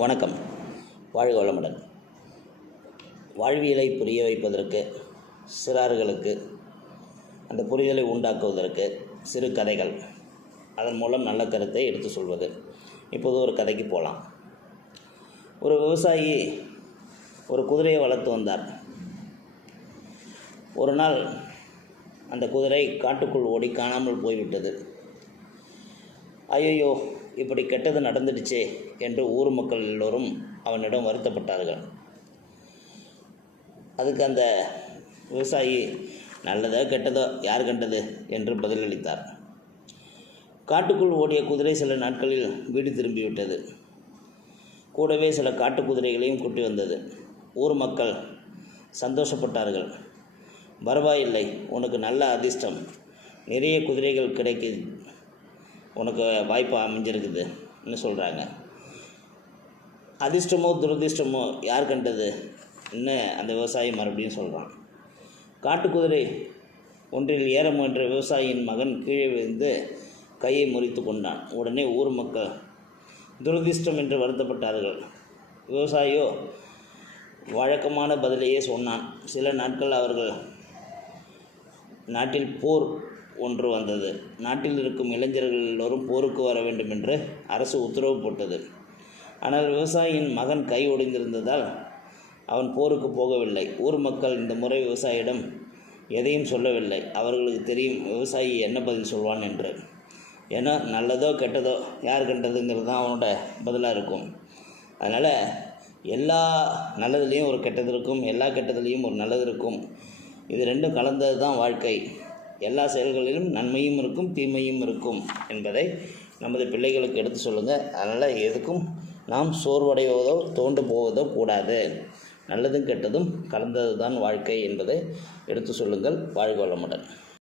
வணக்கம். வாழ்க வளமுடன். வாழ்வியலை புரிய வைப்பதற்கு சிறார்களுக்கு அந்த புரிதலை உண்டாக்குவதற்கு சிறு கதைகள். அதன் மூலம் நல்ல கருத்தை எடுத்து சொல்வது. இப்போது ஒரு கதைக்கு போகலாம் ஒரு விவசாயி ஒரு குதிரையை வளர்த்து வந்தார். ஒரு நாள் அந்த குதிரை காட்டுக்குள் ஓடி காணாமல் போய்விட்டது. ஐயையோ இப்படி கெட்டது நடந்துடுச்சே என்று ஊர் மக்கள் எல்லோரும் அவனிடம் வருத்தப்பட்டார்கள். அதுக்கு அந்த விவசாயி நல்லதோ கெட்டதோ யார் கண்டது என்று பதிலளித்தார். காட்டுக்குள் ஓடிய குதிரை சில நாட்களில் வீடு திரும்பிவிட்டது. கூடவே சில காட்டு குதிரைகளையும் கூட்டி வந்தது. ஊர் மக்கள் சந்தோஷப்பட்டார்கள். பரவாயில்லை உனக்கு நல்ல அதிர்ஷ்டம். நிறைய குதிரைகள் கிடைக்குது உனக்கு வாய்ப்பு அமைஞ்சிருக்குதுன்னு சொல்கிறாங்க அதிர்ஷ்டமோ துரதிர்ஷ்டமோ யார் கண்டது? என்ன அந்த விவசாயி மறுபடியும் சொல்கிறான் காட்டுக்குதிரை ஒன்றில் ஏற முயன்ற விவசாயியின் மகன் கீழே விழுந்து கையை முறித்து கொண்டான். உடனே ஊர் மக்கள் துரதிர்ஷ்டம் என்று வருத்தப்பட்டார்கள். விவசாயியோ வழக்கமான பதிலையே சொன்னான். சில நாட்கள் அவர்கள் நாட்டில் போர் ஒன்று வந்தது. நாட்டில் இருக்கும் இளைஞர்கள் எல்லோரும் போருக்கு வர வேண்டும் என்று அரசு உத்தரவு போட்டது. ஆனால் விவசாயியின் மகன் கை ஒடிந்திருந்ததால் அவன் போருக்கு போகவில்லை. ஊர் மக்கள் இந்த முறை விவசாயியிடம் எதையும் சொல்லவில்லை. அவர்களுக்கு தெரியும் விவசாயி என்ன பதில் சொல்வான் என்று. ஏன்னா நல்லதோ கெட்டதோ யார் கண்டதுங்கிறது தான் அவனோட பதிலாக இருக்கும். அதனால் எல்லா நல்லதுலேயும் ஒரு கெட்டது இருக்கும் எல்லா கெட்டதுலேயும் ஒரு நல்லது இருக்கும். இது ரெண்டும் கலந்தது தான் வாழ்க்கை. எல்லா செயல்களிலும் நன்மையும் இருக்கும் தீமையும் இருக்கும் என்பதை நமது பிள்ளைகளுக்கு எடுத்து சொல்லுங்கள் அதனால் எதுக்கும் நாம் சோர்வடைவதோ தோண்டு போவதோ கூடாது. நல்லதும் கெட்டதும் கலந்தது தான் வாழ்க்கை என்பதை எடுத்து சொல்லுங்கள் வாழ்க வளமுடன்.